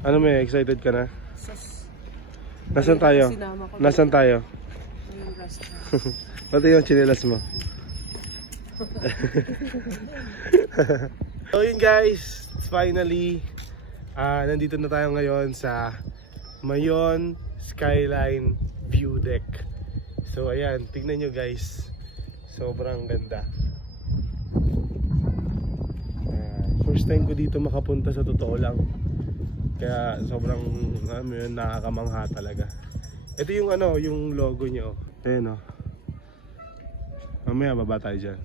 Ano may excited ka na? Sus. Nasaan tayo? Nasaan tayo? Yung restaurant. Pati yung chinelas mo. So yun guys, finally nandito na tayo ngayon sa Mayon Skyline View Deck. So ayan, tignan nyo guys, sobrang ganda. First time ko dito makapunta sa totoo lang, kaya sobrang nakakamangha talaga. Ito yung ano, yung logo nyo. Ayan o. Mamaya baba tayo dyan.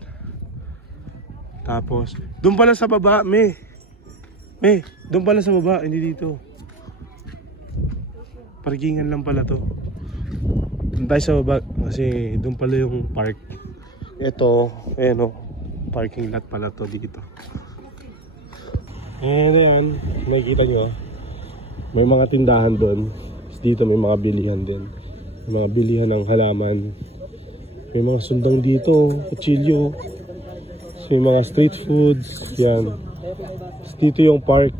Tapos, doon pala sa baba, May, doon pala sa baba, hindi dito. Parkingan lang pala to. Doon tayo sa baba, kasi doon pala yung park. Ito, ayan o, parking lot pala to dito. Ayan, makikita nyo, may mga tindahan doon. Dito may mga bilihan din. May mga bilihan ng halaman. May mga sundang dito, kutsilyo. May mga street foods. Yan. Dito yung park.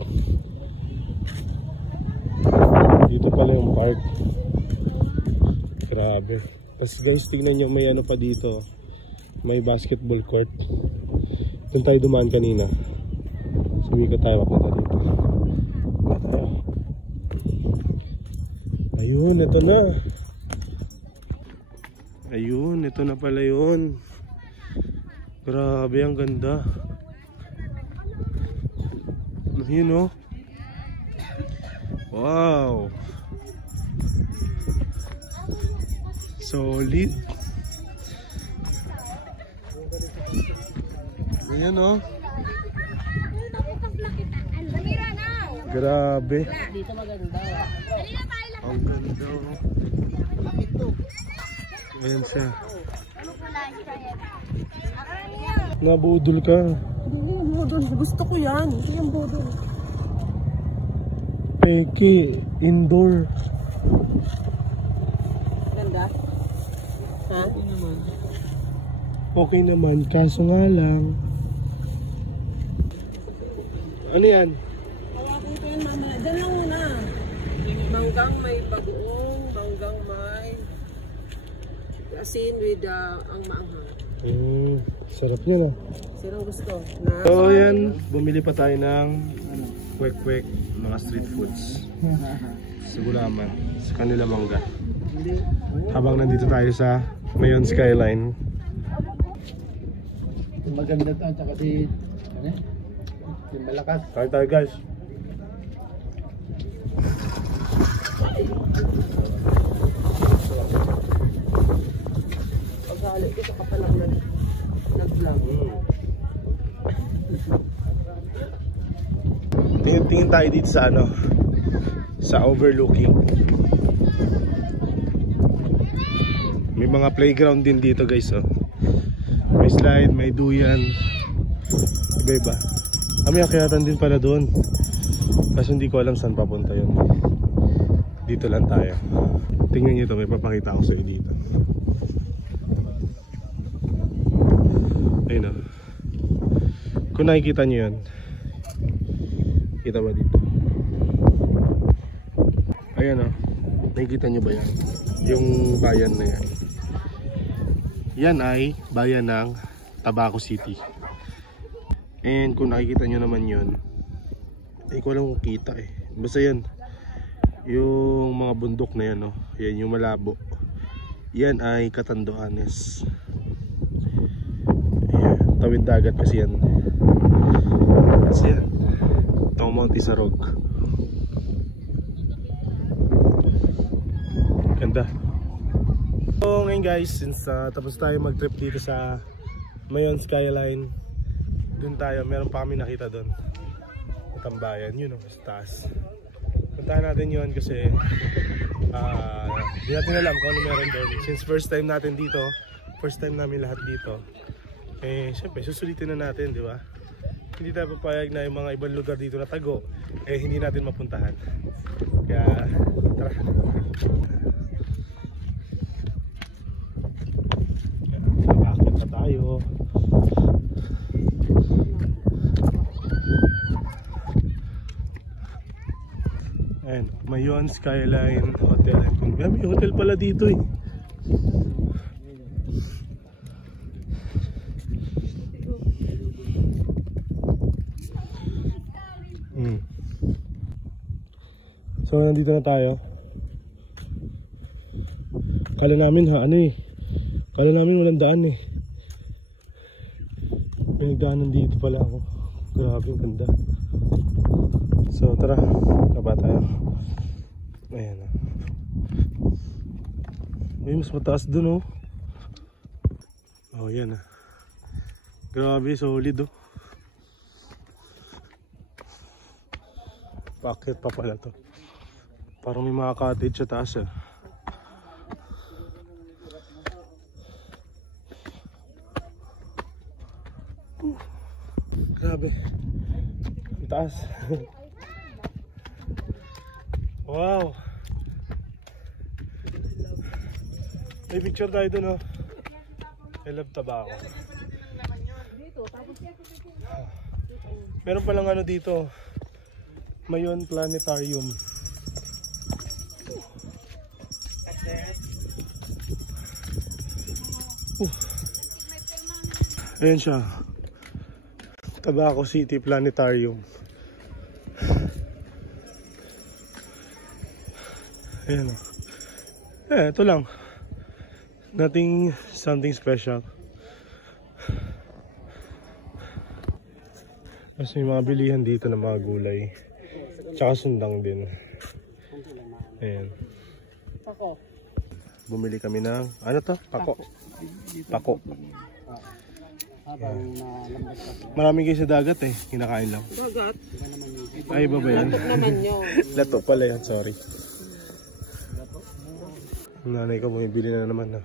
Dito pala yung park. Grabe. Tapos guys, tignan nyo, may ano pa dito. May basketball court. Doon tayo dumaan kanina. Sumikot tayo papunta dito. Ayun, ito na. Ayun, ito na pala yun. Grabe, ang ganda. Ayun o. Wow. Solid. Ayan o. Grabe. Dito maganda. Ang ganda. Ayan siya. Nabudol ka. Hindi yung budol. Gusto ko yan. Ito yung budol. Peke, indoor. Ganda? Ha? Okay naman, kaso nga lang. Ano yan? Hawakin ko yan mamaya. Diyan lang muna. Manggang may bagoong, manggang may asin with ang maanghang. Sarap niya, no? Sinong gusto? So yan, bumili pa tayo ng kwek-kwek, mga street foods sa Gulaman, sa kanila mangga. Habang nandito tayo sa Mayon Skyline. Maganda ito, tsaka si Malakas. Kain tayo guys. Pag-halik ko sa kapalang nag-vlog. Tingin tayo dito sa ano, sa overlooking. May mga playground din dito guys, oh. May slide, may duyan. Iba-iba. May akyatan din pala doon. Kasi hindi ko alam saan papunta yun. Dito lang tayo. Tingnan nyo ito, may papakita ko sa iyo dito. Ayun, oh. Kung nakikita nyo yun, kita ba dito? Ayan, oh. Nakikita nyo ba yan? Yung bayan na yan. Yan ay bayan ng Tabaco City. And kung nakikita nyo naman yun, ay ko lang kung kita eh. Basta yan, yung mga bundok na yan, oh. Yan yung malabo. Yan ay Catanduanes. Ayan, tawid dagat kasi yan. Kasi yan, itong Mount Isarog. Ganda. So ngayon guys, since tapos tayo mag trip dito sa Mayon Skyline, dun tayo, meron pa kami nakita dun tambayan, yun o, sa taas. Puntahan natin yun kasi di natin alam kung ano meron doon. Since first time natin dito, first time namin lahat dito, eh syempre susulitin na natin, di ba? Hindi tayo papayag na yung mga ibang lugar dito na tago, eh hindi natin mapuntahan. Kaya tara. Bakit pa tayo? Ayan, Mayon Skyline Hotel and Convention. May hotel pala dito eh. So nandito na tayo. Kala namin kala namin walang daan eh. May nagdaanan dito pala ako. Grabe, ang ganda. So tara, baba tayo. Ayan na. May mas mataas dun oh. Oh yan ah. Grabe, solid oh. Bakit pa pala to? Parang may mga cottage sa taas ah. Grabe. Ang taas. Wow. May picture tayo dun oh. I love Tabaco. Meron palang ano dito. Mayon Planetarium. Ayan siya. Tabaco City Planetarium. Ayan o. Ito lang. Nothing, something special. Mas may mga bilihan dito ng mga gulay. Tsaka sundang din. Ayan. Pako. Bumili kami ng, ano to? Pako. Pako. Maraming kayo sa dagat eh. Kinakain lang. Dagat? Ay, iba ba yan? Lato naman yun. Lato pala yan, sorry. Nanay ko bumibili na naman na.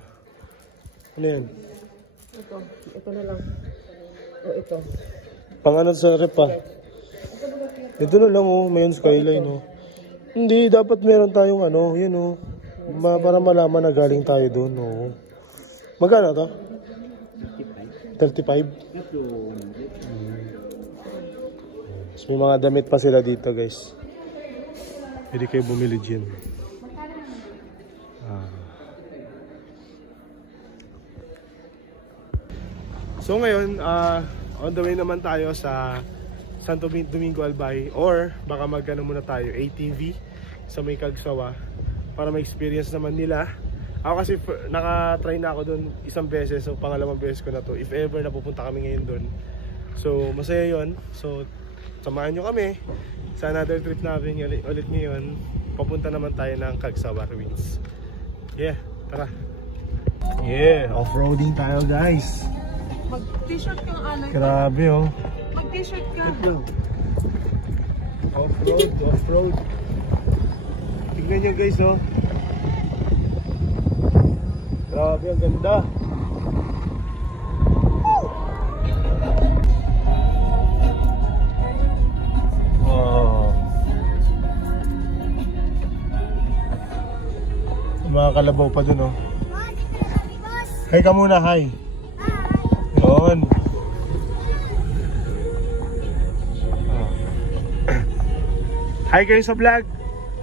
Ano yan? Ito na lang. O ito. Pang ano sa rep ah? Ito na lang oh, Mayon Skyline oh. Hindi, dapat meron tayong ano, yun oh. Para malaman na galing tayo doon oh. Magkano to? 35? Mas may mga damit pa sila dito guys. Pwede kayo bumili dyan. So ngayon, on the way naman tayo sa Santo Domingo Albay, or baka magkano muna tayo ATV sa may Cagsawa para ma-experience naman nila. Ako kasi naka-try na ako doon isang beses, so pangalawang beses ko na to if ever napupunta kami ngayon doon. So masaya yon. So samahan nyo kami sa another trip namin ulit ngayon. Papunta naman tayo ng Cagsawa Ruins. Yeah, tara. Yeah, off-roading tayo guys. Mag-t-shirt kang alay. Grabe oh. Mag-t-shirt ka. Off-road, off-road. Tignan nyo guys oh. Grabe, ang ganda. Wow. Mga kalabaw pa dun oh. Hi ka muna, hi. Yun. Hi guys sa vlog.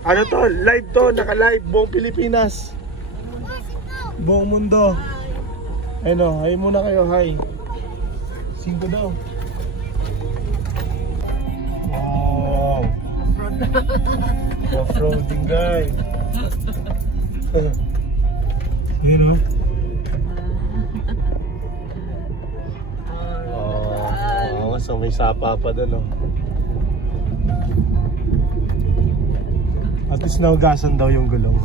Ano to? Live to, naka-live buong Pilipinas. Buong mundo. Ayun, hi muna kayo, hi. 5 daw. Wow. Off-roading guys. Yun o. So may sapa pa doon, no? At least naugasan daw yung gulong.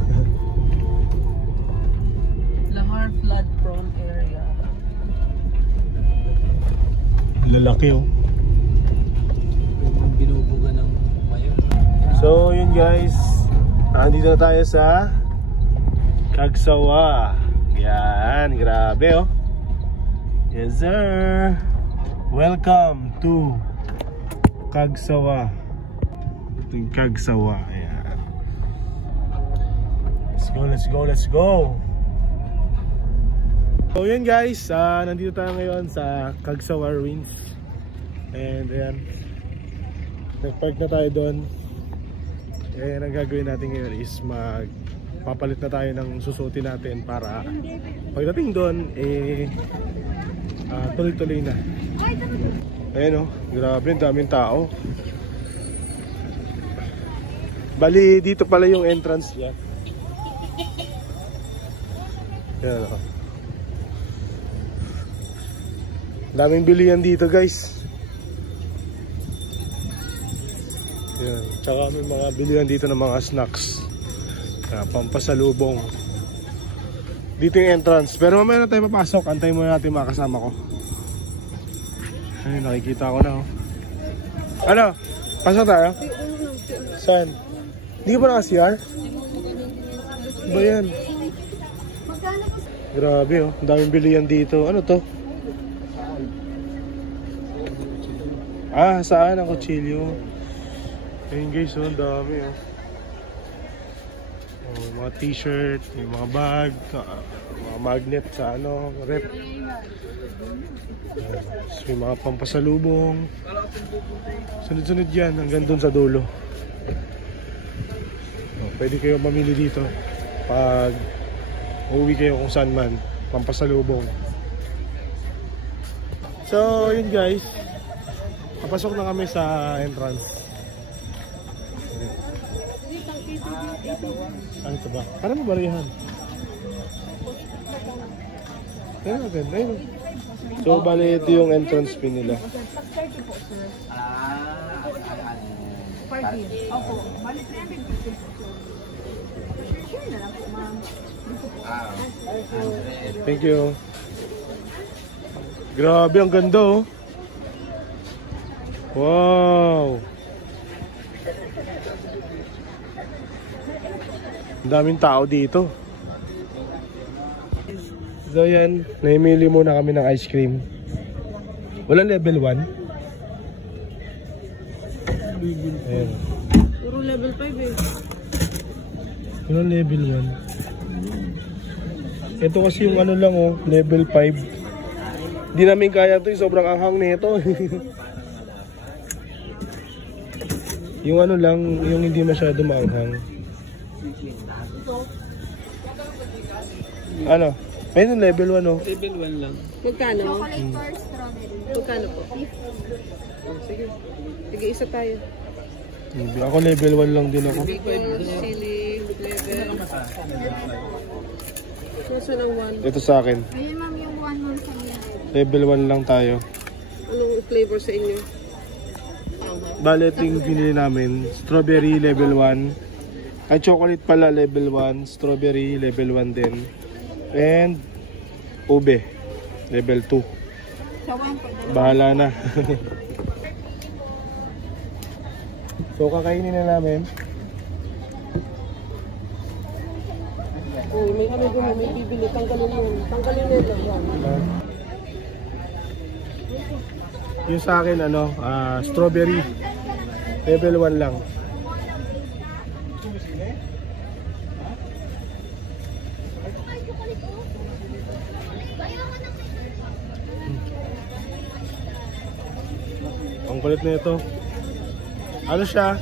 Lahar flood prone area. Lalaki oh. Binubuga ng Mayon. So yun guys, andito na tayo sa Cagsawa. Yan, grabe oh. Yes sir. Welcome to Cagsawa. Ito yung Cagsawa. Ayan. Let's go, let's go, let's go. So yun guys, nandito tayo ngayon sa Cagsawa Ruins. And ayan, nag-park na tayo doon. Eh, ang gagawin natin ngayon is papalit na tayo ng susutin natin para pagdating doon, tuloy-tuloy na. Ayan o, grabe, daming tao. Bali, dito pala yung entrance niya. Ayan o. Daming bilihan dito, guys. Ayan. Tsaka may mga bilihan dito ng mga snacks. Pampasalubong. Dito yung entrance. Pero mamaya na tayo papasok. Antayin muna natin mga kasama ko. Ay, nakikita ko na oh. Ano? Pasok tayo? Saan? Hindi ka ba naka-CR? Ba yan? Grabe oh. Ang daming bilihan dito. Ano to? Saan ang kutsilyo? Ayun guys oh. Ang dami oh. Mga t-shirt, may mga bag, mga magnet sa rep. May mga pampasalubong. Sunod-sunod yan hanggang dun sa dulo. Pwede kayo mamili dito pag uuwi kayo kung saan man. Pampasalubong. So yun guys, papasok na kami sa entrance. Ano ito ba? Parang mabarihan. Ayun, ganda yun. So, bali ito yung entrance fee nila. Thank you. Grabe, ang ganda oh. Wow. Ang daming tao dito. So yan, naimili muna kami ng ice cream. Walang level 1. Ayan. Puro level 5 eh. Walang level 1. Ito kasi yung ano lang oh, level 5. Hindi namin kaya ito, sobrang anghang nito. Yung ano lang, yung hindi masyado maanghang. Ano? Mayroon level 1 oh. Level 1 lang. Magkano? Chocolate or strawberry? Magkano po? Sige. Sige, isa tayo. Ako level 1 lang din ako. Bacon, chili, level. Saan ang 1? Ito sa akin. Ayun ma'am, yung 1 more sa niya. Level 1 lang tayo. Anong flavor sa inyo? Bale, ito yung pinili namin. Strawberry level 1. Ay, chocolate pala level 1. Strawberry level 1 din. And ube level 2. Sa 1 po. Bahala na. So kakainin na namin. Oh, may ano doon, may bibili. Tanggalin mo. Tanggalin mo lang. Yung sa akin strawberry level 1 lang. Ang kulit na ito. Ano siya?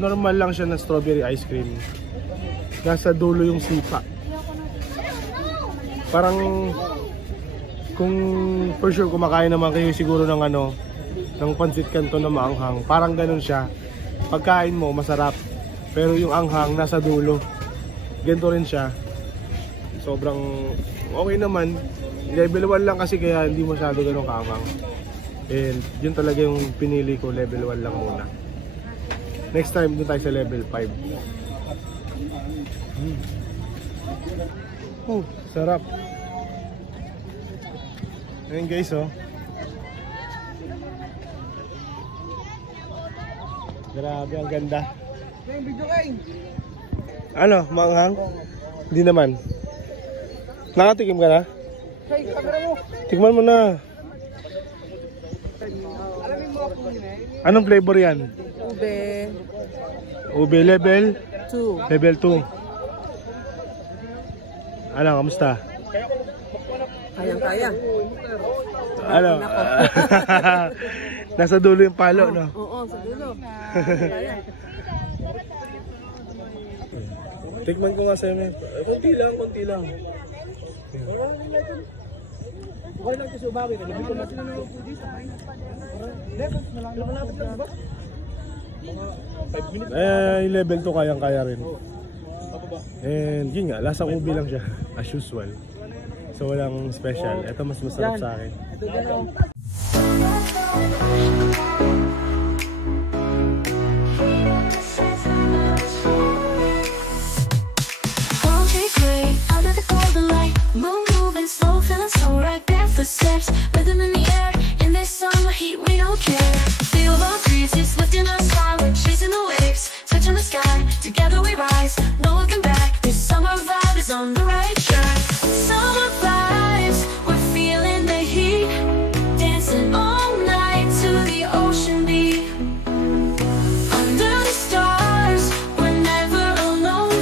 Normal lang siya na strawberry ice cream. Nasa dulo yung sipa. Parang kung for sure kumakain naman kayo siguro ng ng pancit canton na maanghang. Parang ganun siya. Pagkain mo masarap. Pero yung anghang nasa dulo. Ganito rin siya. Sobrang okay naman. Level 1 lang kasi kaya hindi masyado ganun kaanghang. And yun talaga yung pinili ko, level 1 lang muna. Next time, dun tayo sa level 5. Oh, sarap. Ayan guys, oh. Grabe, ang ganda. Ano, maanghang? Hindi naman. Nakatikim ka na? Tikman mo na. Anong flavor yan? Ube. Ube level? 2. Level 2. Ano, kamusta? Kayang-kaya. Ano? Nasa dulo yung palo, no? Oo, sa dulo. Kaya. Tikman ko nga sa'yo, may. Konti lang, konti lang. Okay lang kasi umawi. Nalabit ko natin ng pudi sa kain. Malapit lang ba? Mga 5 minutes. Level 2 kayang-kaya rin. And yun nga, lasang ubi lang siya. As usual. So walang special. Ito mas masarap sa akin. Steps, rhythm in the air, in this summer heat we don't care. Feel the breeze, it's lifting us high, we're chasing the waves, touching the sky, together we rise, no looking back. This summer vibe is on the right track. Summer vibes, we're feeling the heat, dancing all night to the ocean beat. Under the stars, we're never alone,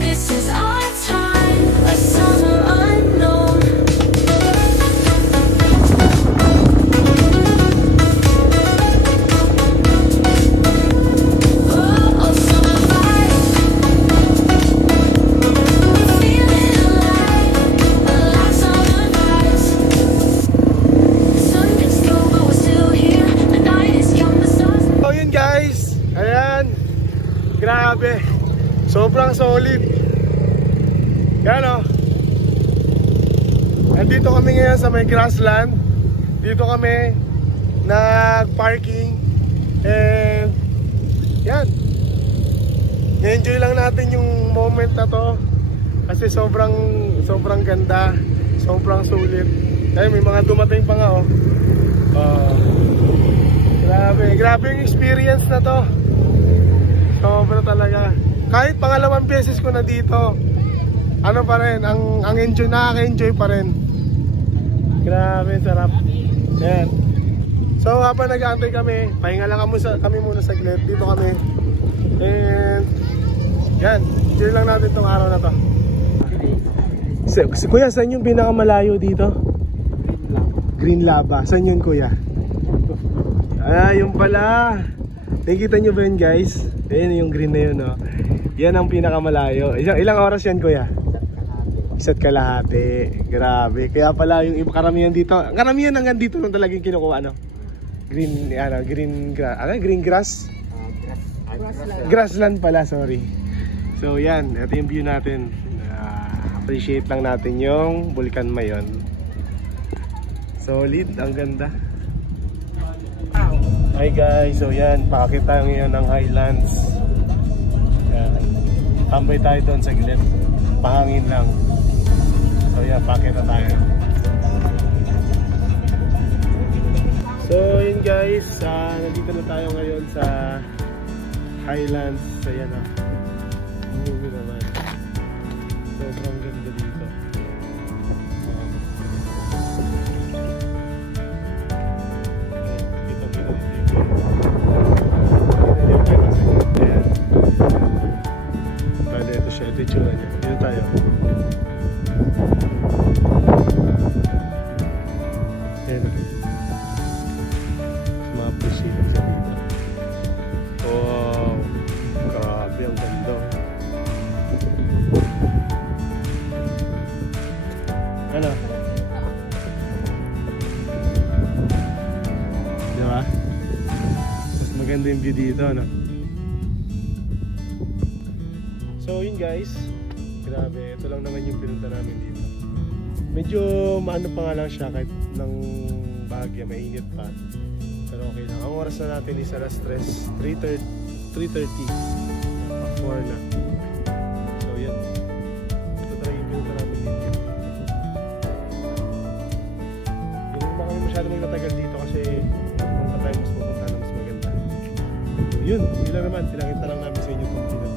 this is our time, a summer unknown. Grabe, sobrang solid. Yan o. Nandito kami ngayon sa may grassland. Dito kami nag-parking. And yan, enjoy lang natin yung moment na to. Kasi sobrang ganda, sobrang sulit. Ay, may mga dumating pa nga oh. Grabe yung experience na to. Sobra talaga. Kahit pangalawang beses ko na dito, ano pa rin, ang enjoy, nakaka-enjoy pa rin. Grabe, sarap. Ayan. So habang nag-aantay kami, pahinga lang kami muna saglit. Dito kami. And yan, enjoy lang natin tong araw na to. Kuya, saan yung pinakamalayo dito? Green Lava. Saan yun, kuya? Yung pala. Nakikita nyo ba yun, guys? Ayan yung green na yun, no? Yan ang pinakamalayo. Ilang oras yan, kuya? 1.5 Grabe. Kaya pala yung karamihan dito. Karamihan hanggang dito nung talagang kinukuha, ano? Green grass? Grassland pala, sorry. So yan, ito yung view natin. Appreciate lang natin yung Bulkan Mayon. Solid, ang ganda. Hi guys, so yan, pakakit tayo ngayon ng Highlands. Yan. Tambay tayo doon sa gilid. Pahangin lang. So yan, pakakit na tayo. So yun guys, nandito na tayo ngayon sa Highlands. So yan ah. Movie naman. Sobrang ganda dito. Ito yung tsura niya. Dito tayo. Ayan. Ma-appreciate siya dito. Wow! Grabe, ang ganda. Ano? Diba? Mas maganda yung view dito, ano? So yun guys, grabe, ito lang naman yung pinunta namin dito. Medyo maano pa nga lang siya kahit ng bahagya, mainit pa. Pero okay lang. Ang oras na natin is alas 3:30. 4 na. So yan. Ito talaga yung pinunta namin dito. Hindi naman kami masyado magtatagal dito kasi punta tayo mas pupunta na mas maganda. So yun, hindi lang naman. Pinakita lang namin sa inyo itong pinunta.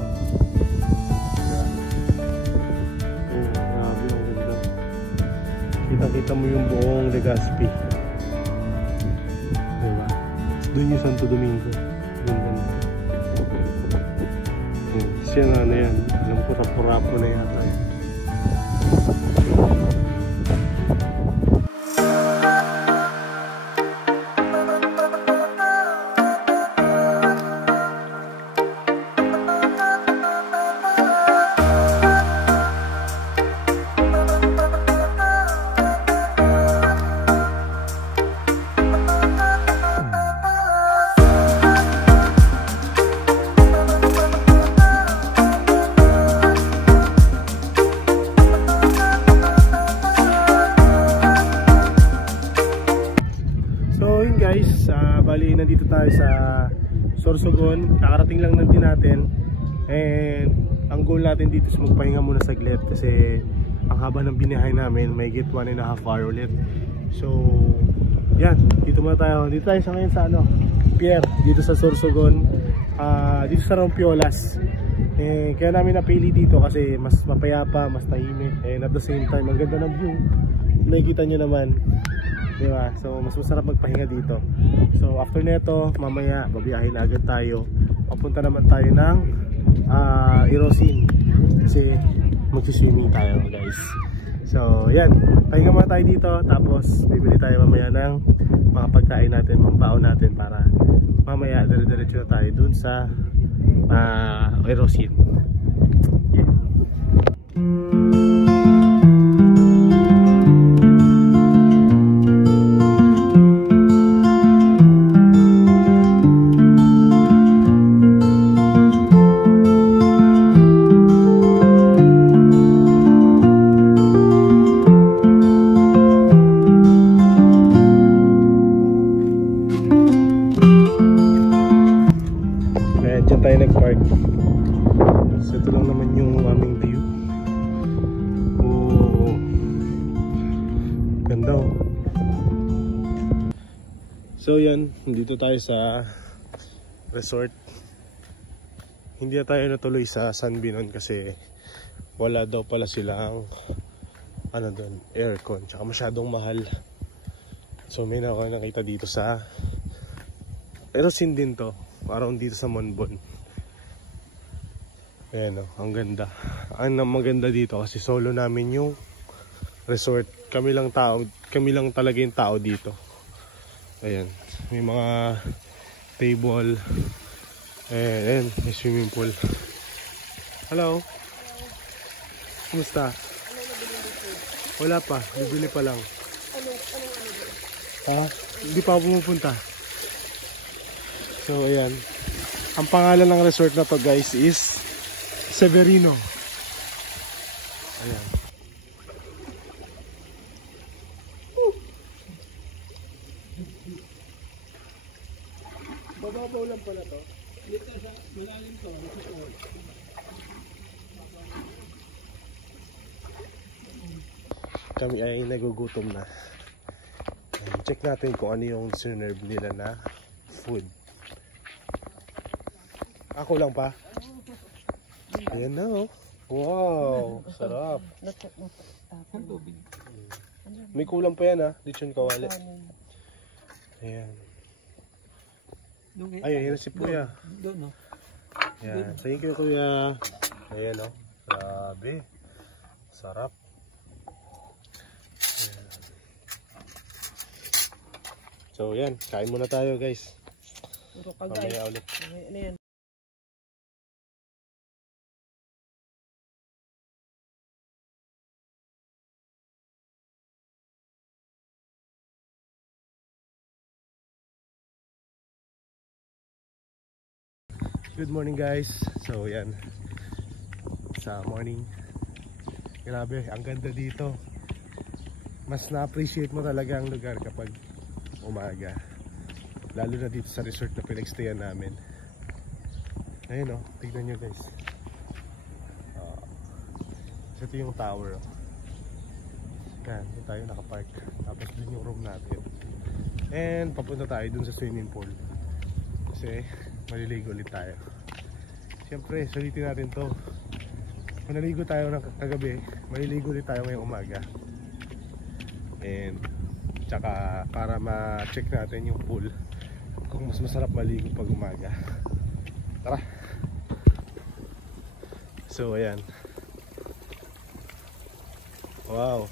Kita mo yung buong Legazpi. Diba? Doon yung Santo Domingo. Yung ganda. Siya na ano yan. Alam ko, Rapo-Rapo na yata yan. nandito tayo sa Sorsogon. Kakarating lang din natin. And ang goal natin dito is magpahinga muna saglit kasi ang haba ng biniyahe namin, may get 1.5 hour ulit. So yan, dito muna tayo. Dito tayo sa ngayon sa pier, dito sa Sorsogon, dito sa Rompiolas. Kaya namin napili dito kasi mas mapayapa, mas tahimik, and at the same time ang ganda ng view. Nakikita nyo naman, diba? So mas masarap magpahinga dito. So after neto, mamaya babiyahin na agad tayo. Papunta naman tayo ng Irosin kasi magsiswimming tayo, guys. So yan, pahinga muna tayo dito. Tapos bibili tayo mamaya ng mga pagkain natin, mga baon natin, para mamaya dire-diretso na tayo dun sa Irosin. Yeah. Diyan tayo nag-park. So ito lang naman yung aming view. Oh, ganda oh. So yan, dito tayo sa resort. Hindi na tayo natuloy sa Sunbeam kasi wala daw pala silang doon, aircon, tsaka masyadong mahal. So may nakita dito sa Irosin din to, around dito sa Monbon. Ayan o, ang ganda. Ang maganda dito kasi solo namin yung resort. Kami lang talaga yung tao dito. Ayan, may mga table. Ayan, may swimming pool. Hello. Kumusta? Wala pa, bibili pa lang. Ha? Hindi pa ako pumupunta. So ayan, ang pangalan ng resort na to, guys, is Severino. Ayan. Bababaw lang pala to. Dito sa malalim to. Kami ay nagugutom na. Check natin kung ano yung sinerve nila na food. Ako lang pa. Ayan na oh. Wow, sarap. May kulang pa yan ha. Lechon kawali. Ayan. Ay, ayan si Kuya. Ayan. Thank you, Kuya. Ayan oh. Grabe. Sarap. Ayan. So yan, kain muna tayo, guys. Mamaya ulit. Ano yan? Good morning, guys. So yan, sa morning, grabe, ang ganda dito. Mas na-appreciate mo talaga ang lugar kapag umaga, lalo na dito sa resort na pinagstayan namin. Ayun o, tignan nyo, guys. Ito yung tower. Yan, dito tayo nakapark. Tapos dun yung room natin. And papunta tayo dun sa swimming pool kasi maliligo ulit tayo. Siyempre, sulitin natin to. Kung naligo tayo ng kagabi, maliligo ulit tayo ngayong umaga. And tsaka para ma-check natin yung pool kung mas masarap maligo pag umaga. Tara! So ayan. Wow,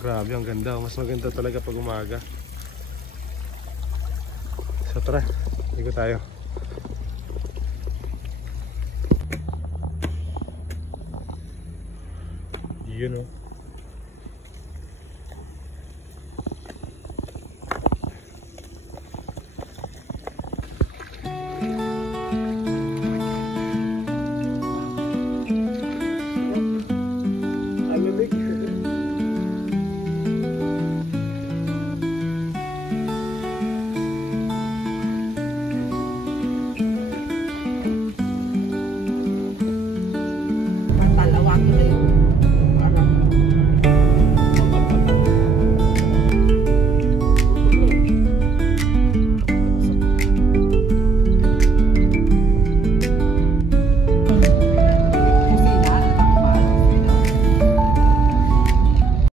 grabe, ang ganda. Mas maganda talaga pag umaga. So tara, ligo tayo. Yun o.